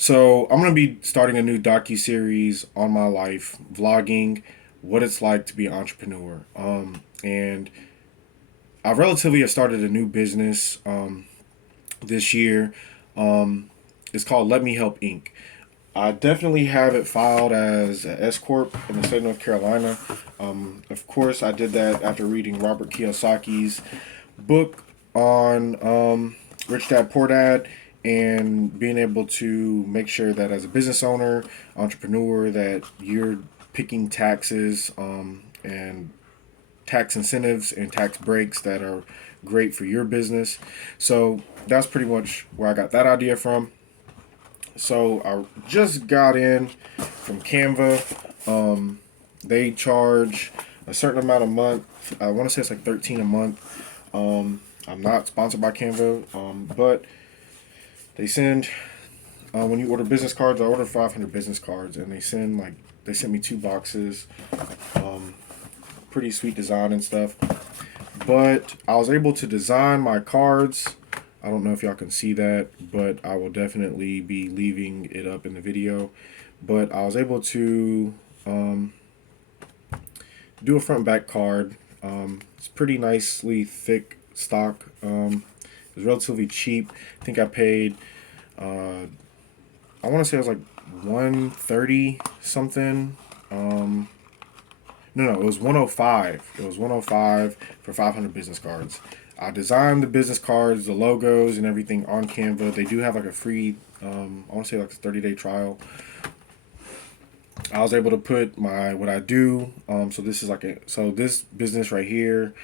So I'm gonna be starting a new docu-series on my life, vlogging what it's like to be an entrepreneur. And I relatively have started a new business this year. Um, it's called Let Me Help Inc. I definitely have it filed as an S corp in the state of North Carolina. Of course, I did that after reading Robert Kiyosaki's book on Rich Dad Poor Dad, and being able to make sure that as a business owner, entrepreneur, that you're picking taxes and tax incentives and tax breaks that are great for your business. So that's pretty much where I got that idea from. So I just got in from Canva. They charge a certain amount a month. I want to say it's like 13 a month. I'm not sponsored by Canva, but they send when you order business cards. I ordered 500 business cards, and they sent me two boxes. Pretty sweet design and stuff. But I was able to design my cards. I don't know if y'all can see that, but I will definitely be leaving it up in the video. But I was able to do a front and back card. It's pretty nicely thick stock. It was relatively cheap. I think I paid. I want to say it was like 130 something. No, it was 105. It was 105 for 500 business cards. I designed the business cards, the logos, and everything on Canva. They do have like a free, I want to say like a 30-day trial. I was able to put my what I do. So this is this business right here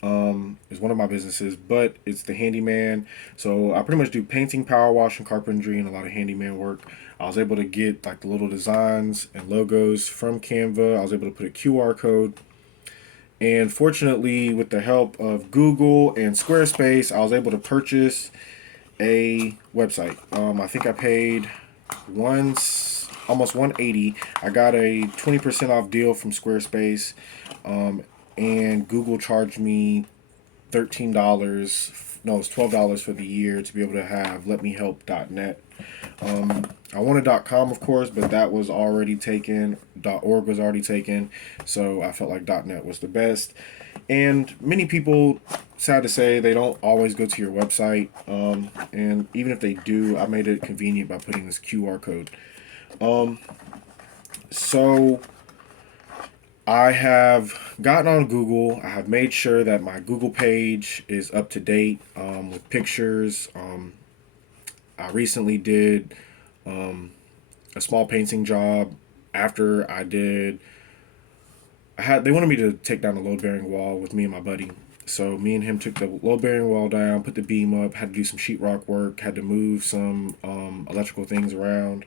is one of my businesses, but it's the Handyman. So I pretty much do painting, power wash, and carpentry, and a lot of handyman work. I was able to get like the little designs and logos from Canva. I was able to put a QR code, and fortunately, with the help of Google and Squarespace, I was able to purchase a website. I think I paid once almost 180. I got a 20% off deal from Squarespace, and Google charged me $13. No, it's $12 for the year to be able to have letmehelp.net. I wanted .com, of course, but that was already taken. .org was already taken, so I felt like .net was the best. And many people, sad to say, they don't always go to your website. And even if they do, I made it convenient by putting this QR code. So I have gotten on Google. I have made sure that my Google page is up to date with pictures. I recently did a small painting job. After I did, they wanted me to take down the load bearing wall with me and my buddy. So me and him took the load bearing wall down, put the beam up, had to do some sheetrock work, had to move some electrical things around,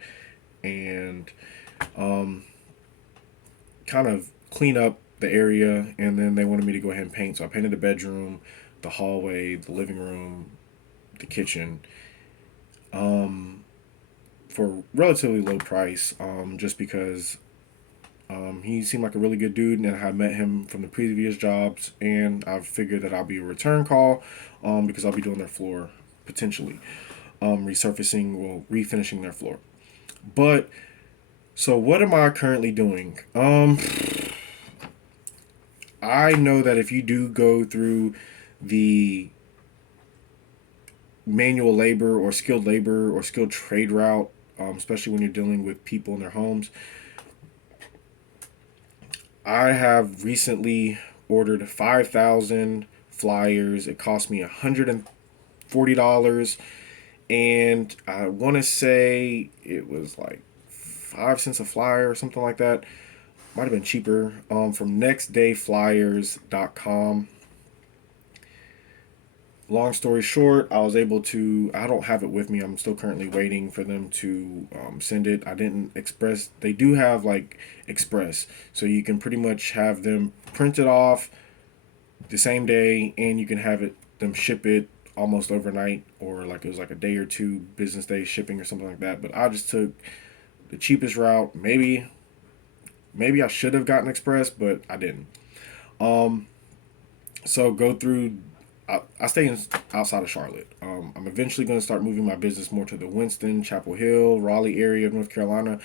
and kind of clean up the area. And then they wanted me to go ahead and paint. So I painted the bedroom, the hallway, the living room, the kitchen, for relatively low price, just because he seemed like a really good dude, and I had met him from the previous jobs, and I figured that I'll be a return call, because I'll be doing their floor potentially, refinishing their floor. But so what am I currently doing? I know that if you do go through the manual labor or skilled trade route, especially when you're dealing with people in their homes, I have recently ordered 5,000 flyers. It cost me $140, and I want to say it was like 5 cents a flyer or something like that. Might have been cheaper. From nextdayflyers.com. Long story short, I was able to. I don't have it with me. I'm still currently waiting for them to send it. I didn't express. They do have like express, so you can pretty much have them print it off the same day, and you can have them ship it almost overnight, or like it was like a day or two business day shipping or something like that. But I just took the cheapest route. Maybe I should have gotten express, but I didn't. So go through. I stay outside of Charlotte. I'm eventually going to start moving my business more to the Winston, Chapel Hill, Raleigh area of North Carolina.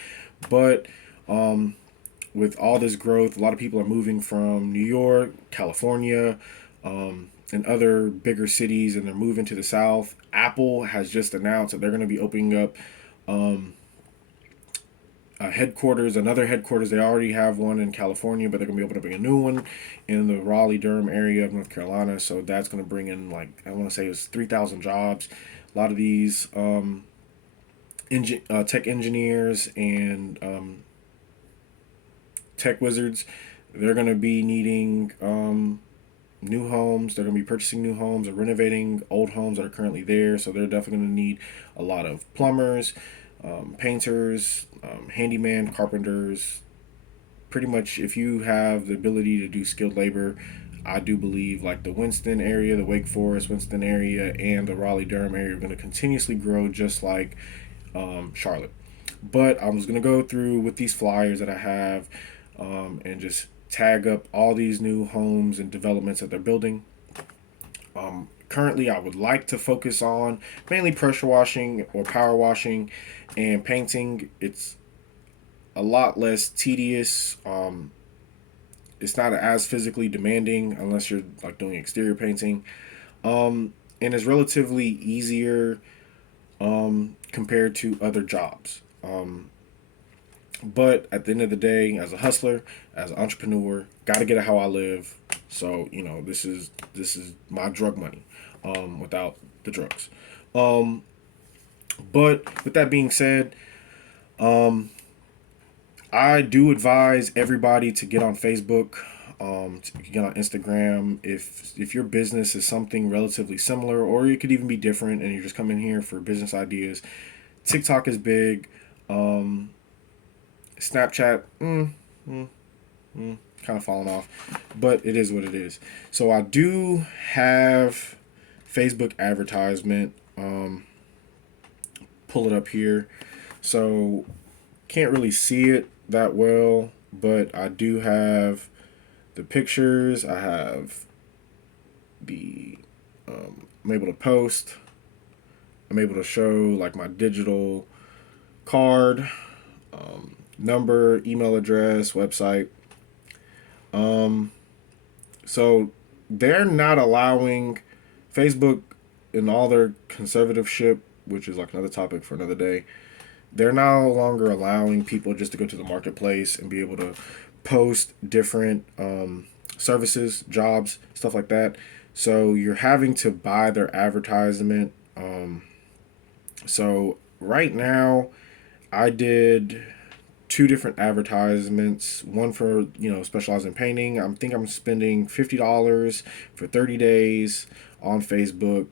But with all this growth, a lot of people are moving from New York, California, and other bigger cities, and they're moving to the South. Apple has just announced that they're going to be opening up headquarters, another headquarters. They already have one in California, but they're going to be opening up a new one in the Raleigh Durham area of North Carolina. So that's going to bring in, like, I want to say it's 3,000 jobs. A lot of these tech engineers and tech wizards, they're going to be needing new homes. They're going to be purchasing new homes or renovating old homes that are currently there. So they're definitely going to need a lot of plumbers, painters, handyman, carpenters. Pretty much, if you have the ability to do skilled labor, I do believe like the Winston area, the Wake Forest, Winston area, and the Raleigh Durham area are going to continuously grow just like Charlotte. But I was going to go through with these flyers that I have and just tag up all these new homes and developments that they're building. Currently, I would like to focus on mainly pressure washing or power washing and painting. It's a lot less tedious. It's not as physically demanding unless you're like doing exterior painting, and it's relatively easier compared to other jobs. But at the end of the day, as a hustler, as an entrepreneur, got to get it how I live. So this is my drug money, without the drugs. Um, but with that being said, I do advise everybody to get on Facebook, to get on Instagram. If your business is something relatively similar, or it could even be different, and you're just coming here for business ideas. TikTok is big. Snapchat, kind of falling off, but it is what it is. So I do have Facebook advertisement. Pull it up here. So can't really see it that well, but I do have the pictures. I have the I'm able to post. I'm able to show like my digital card, number, email address, website. So they're not allowing Facebook in all their conservativeship, which is like another topic for another day. They're no longer allowing people just to go to the marketplace and be able to post different services, jobs, stuff like that. So you're having to buy their advertisement. So right now, I did two different advertisements. One for specializing in painting. I'm spending $50 for 30 days on Facebook.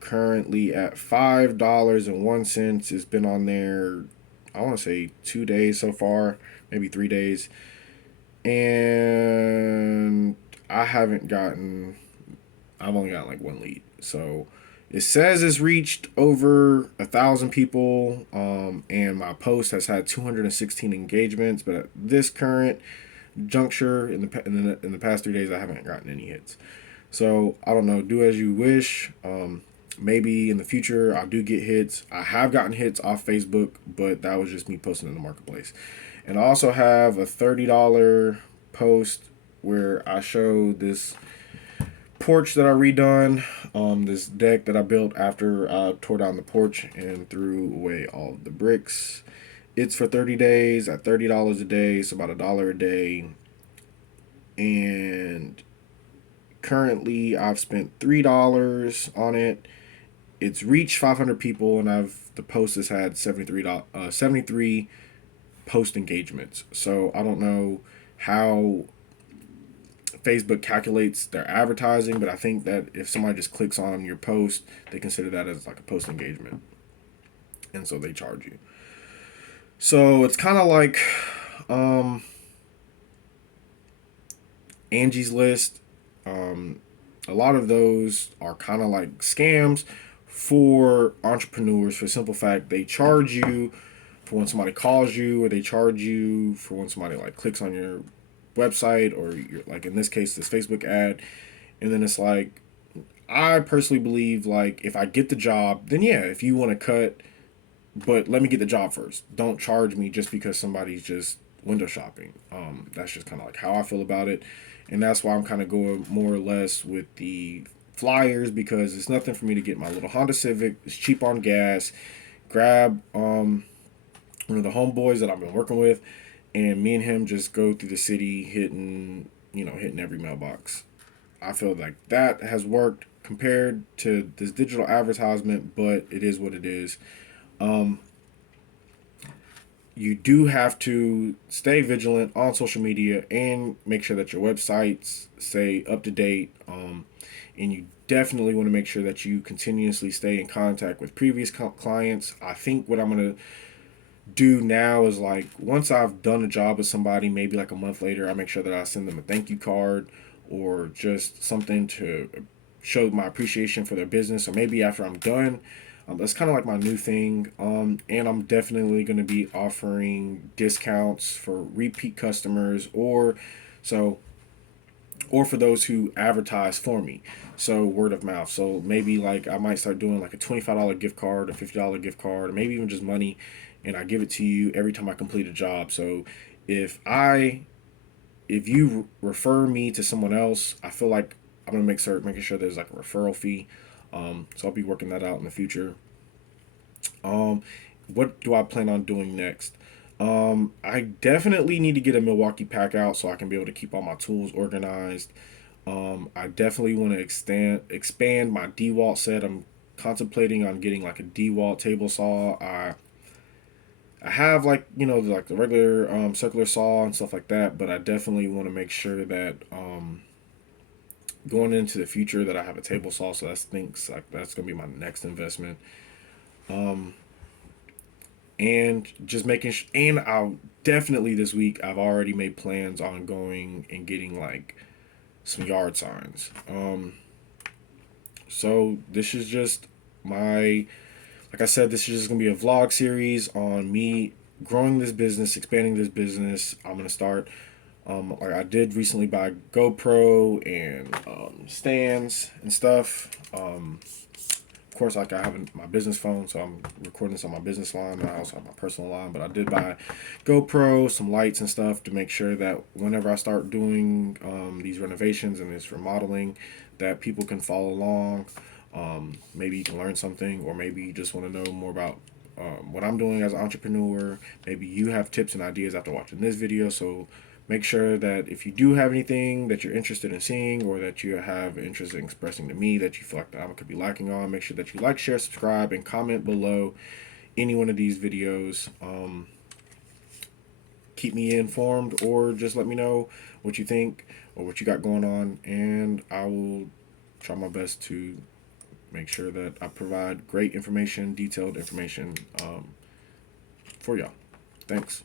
Currently at $5.01. It's been on there, I want to say 2 days so far, maybe 3 days, and I've only got like one lead. So it says it's reached over 1,000 people, and my post has had 216 engagements. But at this current juncture, in the past 3 days, I haven't gotten any hits. So I don't know. Do as you wish. Maybe in the future I do get hits. I have gotten hits off Facebook, but that was just me posting in the marketplace. And I also have a $30 post where I show this porch that I redone, this deck that I built after I tore down the porch and threw away all the bricks. It's for 30 days at $30 a day, so about $1 a day. And currently I've spent $3 on it. It's reached 500 people, and the post has had 73 post engagements. So I don't know how Facebook calculates their advertising, but I think that if somebody just clicks on your post, they consider that as like a post engagement, and so they charge you. So it's kind of like Angie's List. A lot of those are kind of like scams for entrepreneurs, for the simple fact they charge you for when somebody calls you, or they charge you for when somebody like clicks on your website, or like in this case this Facebook ad. And then it's like, I personally believe like if I get the job, then yeah, if you want to cut, but let me get the job first. Don't charge me just because somebody's just window shopping. That's just kind of like how I feel about it, and that's why I'm kind of going more or less with the flyers because it's nothing for me to get my little Honda Civic. It's cheap on gas. Grab one of the homeboys that I've been working with, and me and him just go through the city hitting hitting every mailbox. I feel like that has worked compared to this digital advertisement, but it is what it is. Um, you do have to stay vigilant on social media and make sure that your websites stay up to date. And you definitely want to make sure that you continuously stay in contact with previous clients. I think what I'm going to do now is like once I've done a job with somebody, maybe like a month later, I make sure that I send them a thank you card or just something to show my appreciation for their business. Or maybe after I'm done, that's kind of like my new thing. And I'm definitely going to be offering discounts for repeat customers so or for those who advertise for me. So word of mouth. So maybe like I might start doing like a $25 gift card, a $50 gift card, or maybe even just money, and I give it to you every time I complete a job. So if I if you refer me to someone else, I feel like I'm gonna making sure there's like a referral fee. So I'll be working that out in the future. Um, what do I plan on doing next? I definitely need to get a Milwaukee pack out so I can be able to keep all my tools organized. I definitely want to expand my DeWalt set. I'm contemplating on getting like a DeWalt table saw. I have like like the regular circular saw and stuff like that, but I definitely want to make sure that going into the future that I have a table saw. So that's gonna be my next investment. Um, and just and I'll definitely this week I've already made plans on going and getting like some yard signs. So this is just my like I said, this is just gonna be a vlog series on me growing this business, expanding this business. I'm gonna start. Like I did recently buy GoPro and stands and stuff. Of course, like I have my business phone, so I'm recording this on my business line. I also have my personal line, but I did buy GoPro, some lights and stuff to make sure that whenever I start doing these renovations and this remodeling, that people can follow along. Maybe you can learn something, or maybe you just want to know more about what I'm doing as an entrepreneur. Maybe you have tips and ideas after watching this video. So make sure that if you do have anything that you're interested in seeing or that you have interest in expressing to me that you feel like that I could be lacking on, make sure that you like, share, subscribe, and comment below any one of these videos. Keep me informed or just let me know what you think or what you got going on, and I will try my best to make sure that I provide great information, detailed information for y'all. Thanks.